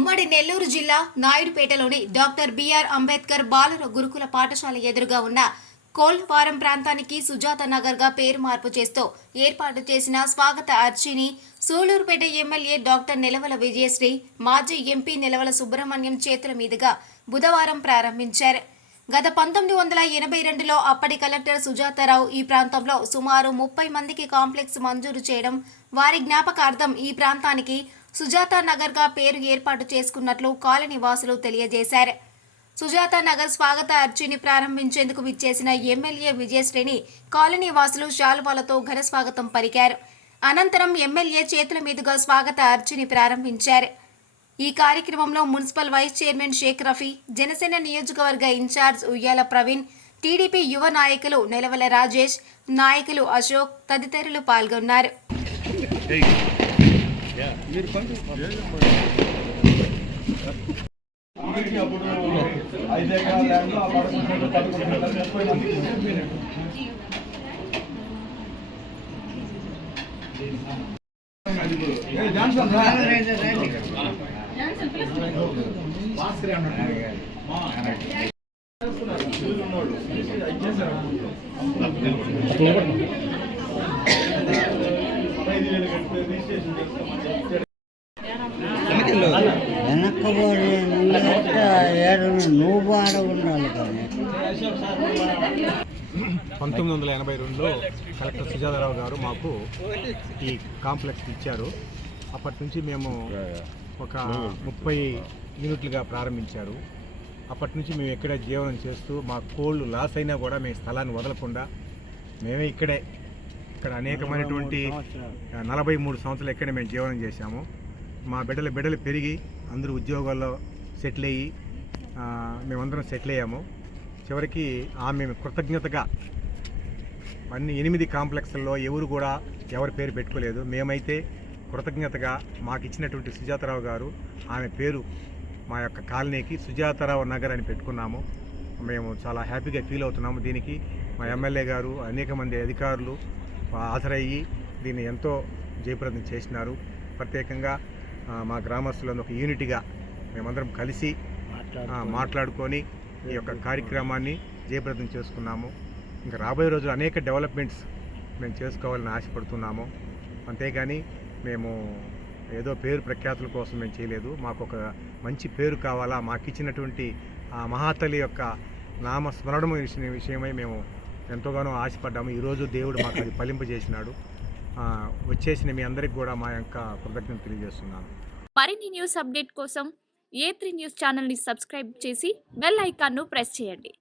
ఉమ్మడి నెల్లూరు జిల్లా నాయుడుపేటలోని doctor BR Ambedkar బాలుర గురుకుల పాఠశాల ఎదురుగా ఉన్న కోల్వారం ప్రాంతానికి సుజాత నగర్గా పేరు మార్పు చేస్తూ ఏర్పాటు చేసిన స్వాగత అర్చిని సూలూరుపేట ఎమ్మెల్యే డాక్టర్ నిలవల విజయశ్రీ మాజీ ఎంపీ నిలవల సుబ్రహ్మణ్యం చేతుల మీదుగా బుధవారం ప్రారంభించారు. గత పంతొమ్మిది వందల ఎనభై రెండులో అప్పటి కలెక్టర్ సుజాతారావు ఈ ప్రాంతంలో సుమారు ముప్పై మందికి కాంప్లెక్స్ మంజూరు చేయడం వారి జ్ఞాపకార్థం ఈ ప్రాంతానికి సుజాత నగర్గా పేరు ఏర్పాటు చేసుకున్నట్లు కాలనీవాసులు తెలియజేశారు. సుజాత నగర్ స్వాగత అర్జీని ప్రారంభించేందుకు విచ్చేసిన ఎమ్మెల్యే విజయశ్రేణి కాలనీ వాసులు శాలువాలతో ఘన స్వాగతం పలికారు. అనంతరం ఎమ్మెల్యే చేతుల మీదుగా స్వాగత అర్జీని ప్రారంభించారు. ఈ కార్యక్రమంలో municipal vice chairman Sheikh Rafi Janasena నియోజకవర్గ ఇన్ఛార్జ్ ఉయ్యాల ప్రవీణ్ టీడీపీ యువ నాయకులు నెలవల రాజేష్ నాయకులు అశోక్ తదితరులు పాల్గొన్నారు. అప్పుడు ఐదు ఎకరాల ల్యాండ్ ఆ పదకొండు పదకొండు జాన్సన్ కడితే ఏడు నువ్వు ఆడ ఉండాలి కానీ పంతొమ్మిది వందల ఎనభై రెండులో కలెక్టర్ సుజాతారావు గారు మాకు ఈ కాంప్లెక్స్ ఇచ్చారు. అప్పటి నుంచి మేము ఒక ముప్పై యూనిట్లుగా ప్రారంభించారు. అప్పటి నుంచి మేము ఇక్కడే జీవనం చేస్తూ మా కోళ్ళు లాస్ అయినా కూడా మేము స్థలాన్ని వదలకుండా మేమే ఇక్కడే ఇక్కడ అనేకమైనటువంటి నలభై మూడు సంవత్సరాలు ఇక్కడే మేము జీవనం చేశాము. మా బిడ్డలు బిడ్డలు పెరిగి అందరూ ఉద్యోగాల్లో సెటిల్ అయ్యి మేమందరం సెటిల్ అయ్యాము. చివరికి ఆమె కృతజ్ఞతగా అన్ని ఎనిమిది కాంప్లెక్స్ల్లో ఎవరు కూడా ఎవరి పేరు పెట్టుకోలేదు. మేమైతే కృతజ్ఞతగా మాకు ఇచ్చినటువంటి సుజాతారావు గారు ఆమె పేరు మా యొక్క కాలనీకి సుజాతారావు నగర్ అని పెట్టుకున్నాము. మేము చాలా హ్యాపీగా ఫీల్ అవుతున్నాము. దీనికి మా ఎమ్మెల్యే గారు అనేక మంది అధికారులు హాజరయ్యి దీన్ని ఎంతో జయప్రదం చేసినారు. ప్రత్యేకంగా మా గ్రామస్తులను ఒక యూనిట్గా మేమందరం కలిసి మాట్లాడుకొని ఈ యొక్క కార్యక్రమాన్ని జయప్రదం చేసుకున్నాము. ఇంకా రాబోయే రోజులు అనేక డెవలప్మెంట్స్ మేము చేసుకోవాలని ఆశపడుతున్నాము. అంతేగాని మేము ఏదో పేరు ప్రఖ్యాతుల కోసం మేము చేయలేదు. మాకు ఒక మంచి పేరు కావాలా? మాకు ఇచ్చినటువంటి ఆ మహాతల్లి యొక్క నామ స్మరణం విషయ- విషయమై మేము ఎంతోగానో ఆశపడ్డాము. ఈరోజు దేవుడు మాకు అది ఫలింపజేసినాడు. చేసినాడు వచ్చేసిన మీ అందరికి కూడా మా యొక్క కృతజ్ఞత తెలియజేస్తున్నాను. మరిన్ని న్యూస్ అప్డేట్ కోసం ఏ త్రీ న్యూస్ ఛానల్ని సబ్స్క్రైబ్ చేసి బెల్ ఐకాన్ను ప్రెస్ చేయండి.